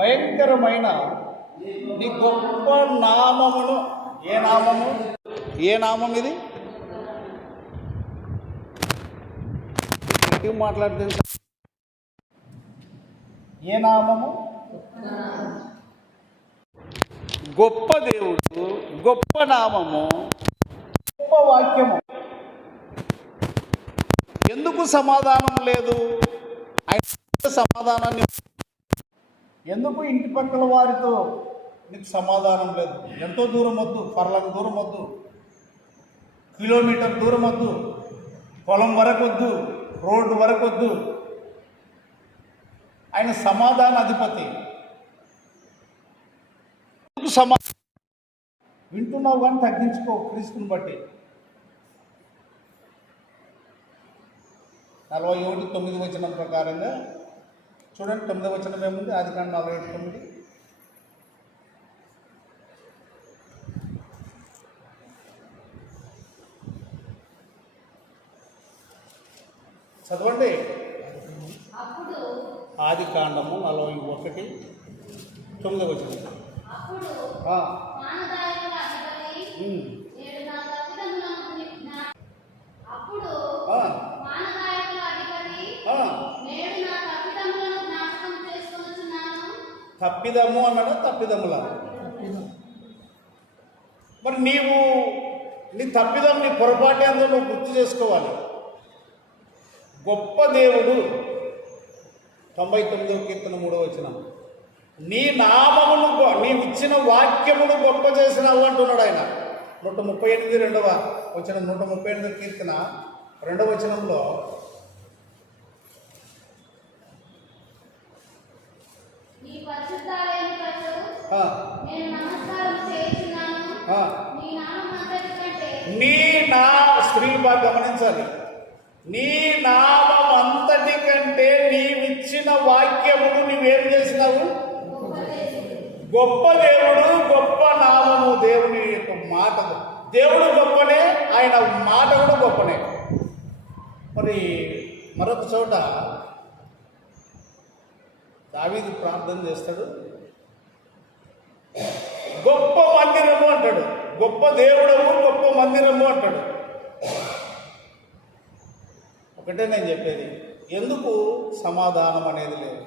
భయంకరమైన నీ గొప్ప నామమును. ఏ నామము? ఏ నామం ఇది? మాట్లాడితే ఏ నామము? గొప్ప దేవుడు, గొప్ప నామము, గొప్ప వాక్యము. ఎందుకు సమాధానం లేదు? ఆయన సమాధానాన్ని ఎందుకు ఇంటి పక్కల వారితో నీకు సమాధానం లేదు? ఎంతో దూరం వద్దు, పర్లకు దూరం వద్దు, కిలోమీటర్ దూరం వద్దు, పొలం వరకు వద్దు, రోడ్డు వరకు వద్దు. ఆయన సమాధాన అధిపతి. వింటున్నావు కానీ తగ్గించుకో క్రీస్తుని బట్టి. 41:9 వచనం ప్రకారంగా చూడండి. 9వ వచనం ఏముంది? ఆదికాండం 47:9. చదవండి. ఆదికాండము 41:9 వచనం. తప్పిదము అన్నాడా? తప్పిదములా? మరి నీవు నీ తప్పిదం, నీ పొరపాటు ఏందో నువ్వు గుర్తు చేసుకోవాలి. గొప్ప దేవుడు 99వ కీర్తన 3వ వచనం, నీ నామమును, నీవు ఇచ్చిన వాక్యమును గొప్ప చేసినావు అంటున్నాడు ఆయన. 138 2వ వచనం, 138 కీర్తన 2వ వచనంలో స్త్రీ బాగా గమనించాలి. నీ నామం అంతటి కంటే నీవిచ్చిన వాక్యమును నీవేం చేసినావు? గొప్ప దేవుడు, గొప్ప నామము. దేవుని యొక్క మాట, దేవుడు గొప్పనే, ఆయన మాట కూడా గొప్పనే. మరి మరొక చోట దావీదు ప్రార్థన చేస్తాడు, గొప్ప మందిరము అంటాడు. గొప్ప దేవుడము, గొప్ప మందిరము అంటాడు. ఒకటే నేను చెప్పేది, ఎందుకు సమాధానం అనేది లేదు?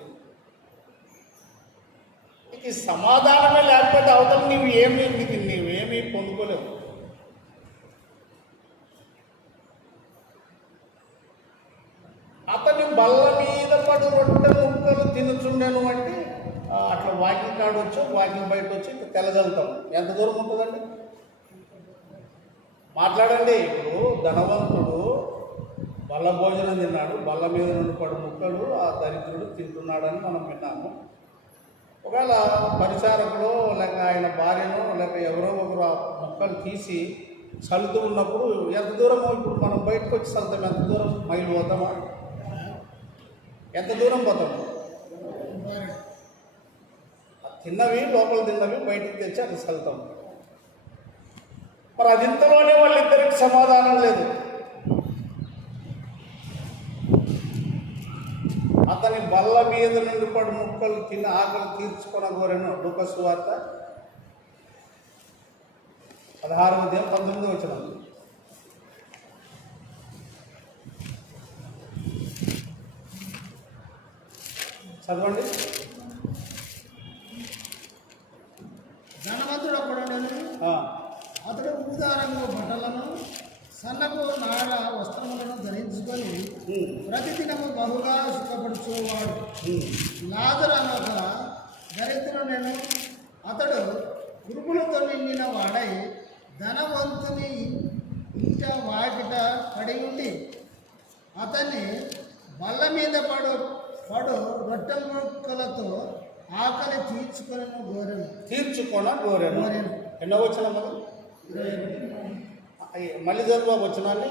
ఈ సమాధానమే లేకపోతే అవతల నీవేమీ పొందుకోలేవు. అతని బల్ల మీద పడు రొట్టె ముక్కలు తినుచుండెను అంటే అట్లా వాకింగ్ కాడ వచ్చో, వాకింగ్ బయట వచ్చి తెల్లజల్లుతాం. ఎంత దూరం ఉంటుందండి? మాట్లాడండి. ఇప్పుడు ధనవంతుడు బల్ల భోజనం తిన్నాడు, బల్ల మీద నుండి పడు ముక్కలు ఆ దరిద్రుడు తింటున్నాడని మనం విన్నాము. ఒకవేళ పరిచారకులో లేక ఆయన భార్యను లేక ఎవరో ఒకరు ఆ ముక్కలు తీసి చల్లుతూ ఉన్నప్పుడు ఎంత దూరమో, ఇప్పుడు మనం బయటకు వచ్చి చల్లుతాం, ఎంత దూరం? మైలు పోతామా? ఎంత దూరం పోతాము? తిన్నవి, లోపల తిన్నవి బయటకు తెచ్చి అది చల్లుతాం. మరి అది ఇంతలోనే వాళ్ళిద్దరికి సమాధానం లేదు. అతని బల్ల మీద నుండి పడు ముక్కలు తిని ఆకలి తీర్చుకొనగోరెను. లూకా సువార్త 16:19 వచనం. చదవండి. ధనవంతుడు అతడు ఊదారంగు బట్టలను, సన్నపు నార వస్త్రములను ధరించుకొని ప్రతిదినము బహుగా సుఖపడుచువాడు. లాజరు అన్న ఒక దరిద్రుడెను. అతడు కురుపులతో నిండిన వాడై ధనవంతుని ఇంట వాకిట పడి ఉండి అతన్ని బల్ల మీద పడు రొట్టె ముక్కలతో ఆకలి తీర్చుకొనగోరెను. ఎన్నో వచ్చిన మళ్ళీ చదువు వచ్చినాన్ని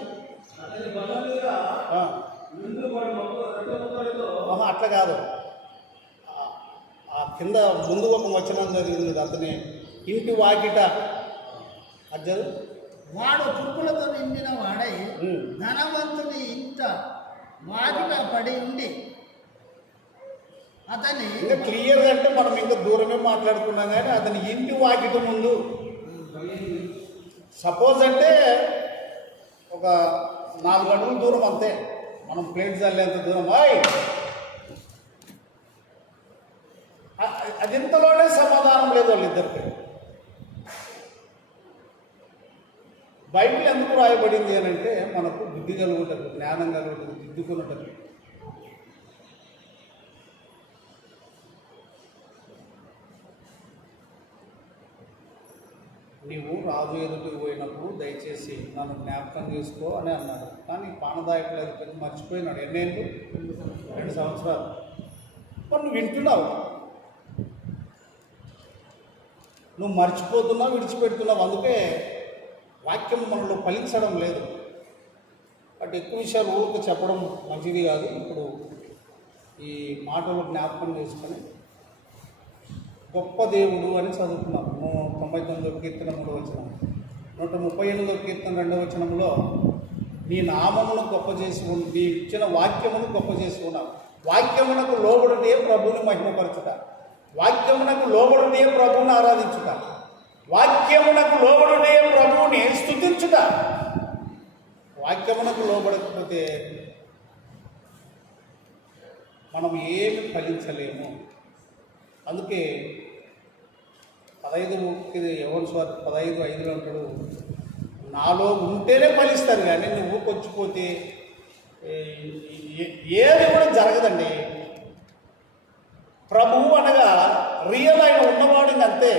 అట్లా కాదు. ఆ కింద ముందు ఒక వచనం జరిగింది, అతని ఇంటి వాకిట. అది చదువు. వాడు కురుపులతో నిండిన వాడై ధనవంతుని ఇంట వాకిట పడి ఉండి అతని ఇంకా క్లియర్గా అంటే మనం ఇంకా దూరమే మాట్లాడుకున్నాం కానీ అతని ఇంటి వాకిటి ముందు సపోజ్ అంటే ఒక 4 అడుగుల దూరం అంతే, మనం ప్లేట్ చల్లేంత దూరం అది ఇంతలోనే సమాధానం లేదు వాళ్ళిద్దరికి. బైబిల్ ఎందుకు రాయబడింది అని అంటే మనకు బుద్ధి కలుగుతుంది, జ్ఞానం కలుగుతుంది, దిద్దుకున్నట్టు. నీవు రాజు ఎదుటికి పోయినప్పుడు దయచేసి నన్ను జ్ఞాపకం చేసుకో అని అన్నాడు. కానీ పానదాయకులు అది మర్చిపోయినాడు. ఎన్నేళ్ళు? 2 సంవత్సరాలు. మరి నువ్వు వింటున్నావు, నువ్వు మర్చిపోతున్నావు, విడిచిపెడుతున్నావు. అందుకే వాక్యం మనలో ఫలించడం లేదు. బట్ ఎక్కువ విషయాలు ఊరికి చెప్పడం మంచిది కాదు. ఇప్పుడు ఈ మాటలు జ్ఞాపకం చేసుకొని గొప్ప దేవుడు అని చదువుకున్నాం. 99వ కీర్తన 3వ వచనం, 138వ కీర్తన 2వ వచనంలో నీ నామమును గొప్ప చేసి నీ ఇచ్చిన వాక్యమును గొప్ప చేసి ఉన్నావు. వాక్యమునకు లోబడితే ప్రభువుని మహిమపరచుట, వాక్యమునకు లోబడితే ప్రభువుని ఆరాధించుట, వాక్యమునకు లోబడితే ప్రభువుని స్తుతించుట. వాక్యమునకు లోబడకపోతే మనం ఏమి ఫలించలేము. అందుకే 15 స్వార్థ 15:5 అంటాడు, నాలో ఉంటేనే ఫలిస్తారు కానీ నువ్వు కొచ్చిపోతే ఏది కూడా జరగదండి. ప్రభువు అనగా రియల్ ఆయన ఉన్నవాడిని అంతే.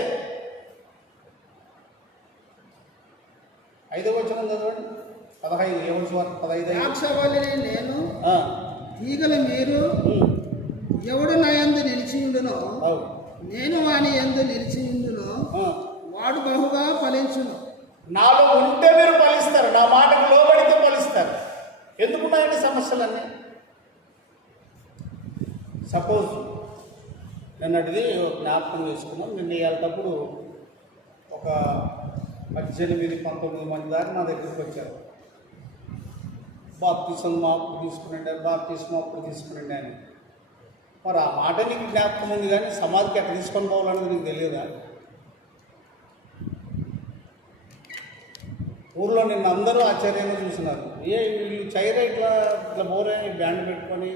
5వ వచనం చదవండి. 15 స్వార్థ 15. ద్రాక్షవల్లిని నేను, తీగలు మీరు, ఎవడు నా యందు నిలిచి ఉండునో నేను వాని యందు నిలిచి ఉండునో వాడు బహుగా ఫలించును. నాలో ఉంటే మీరు ఫలిస్తారు, నా మాటకు లోబడితే ఫలిస్తారు. ఎందుకున్నాయండి సమస్యలన్నీ? సపోజ్ నిన్నటిది జ్ఞాపకం చేసుకున్నాం. నిన్న వెళ్ళేటప్పుడు ఒక 18-19 మంది దాకా నా దగ్గరికి వచ్చారు. బాప్తిసం అప్పుడు తీసుకునండి అని. మరి ఆ మాట నీకు జ్ఞాపకం ఉంది కానీ సమాధికి ఎక్కడ తీసుకొని పోవాలనేది నీకు తెలియదా? ఊర్లో నిన్న అందరూ ఆశ్చర్యంగా చూస్తున్నారు. వీళ్ళు చైర ఇట్లా పోరే, బ్యాండ్ పెట్టుకొని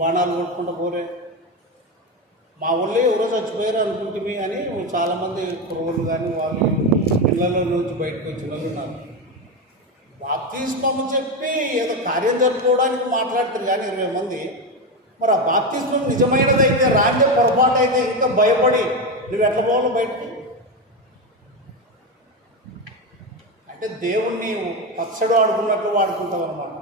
బాణాలు కొట్టుకుంటూ పోరే, మా ఊళ్ళో ఎవరో చచ్చిపోయారు అనుకుంటుంది అని చాలామంది కుర్రోళ్ళు కానీ వాళ్ళు పిల్లల నుంచి బయటకు వచ్చిన వాళ్ళు ఉన్నారు. బాప్తిస్మం చెప్పి ఏదో కార్యం జరుపుకోవడానికి మాట్లాడుతారు కానీ 20 మంది. మరి ఆ బాప్తిస్మం నిజమైనదైతే రాందే పొరపాటు అయితే ఇంకా భయపడి నువ్వు ఎట్లా పోవాలి బయటికి? అంటే దేవుణ్ణి పచ్చడు ఆడుకున్నట్టు వాడుకుంటావు అన్నమాట.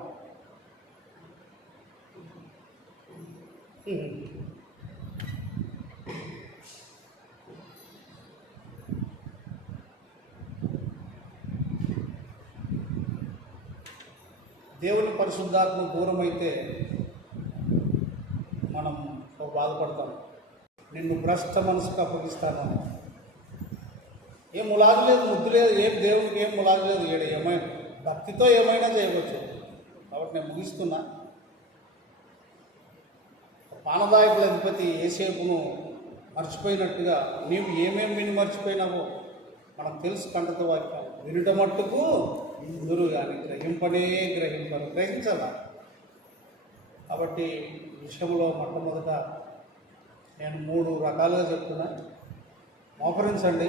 దేవుని పరిశుద్ధాత్మ దూరం అయితే మనం బాధపడతాం. నిన్ను భ్రష్ట మనసుకు అప్పగిస్తాను. ఏం ములాజు లేదు, ముద్దు లేదు, ఏం దేవునికి ఏం ములాజు లేదు. ఏమైనా భక్తితో ఏమైనా చేయవచ్చు. కాబట్టి నేను ముగిస్తున్నా. పానదాయకుల అధిపతి యేసేపును మర్చిపోయినట్టుగా నీవు ఏమేమి విని మర్చిపోయినావో మనకు తెలుసు. కంటతో వాక్యం వినుట మట్టుకు ఇందురు కానీ గ్రహించాల. కాబట్టి విషయంలో మొట్టమొదట నేను 3 రకాలుగా చెప్తున్నా. మోకరించండి.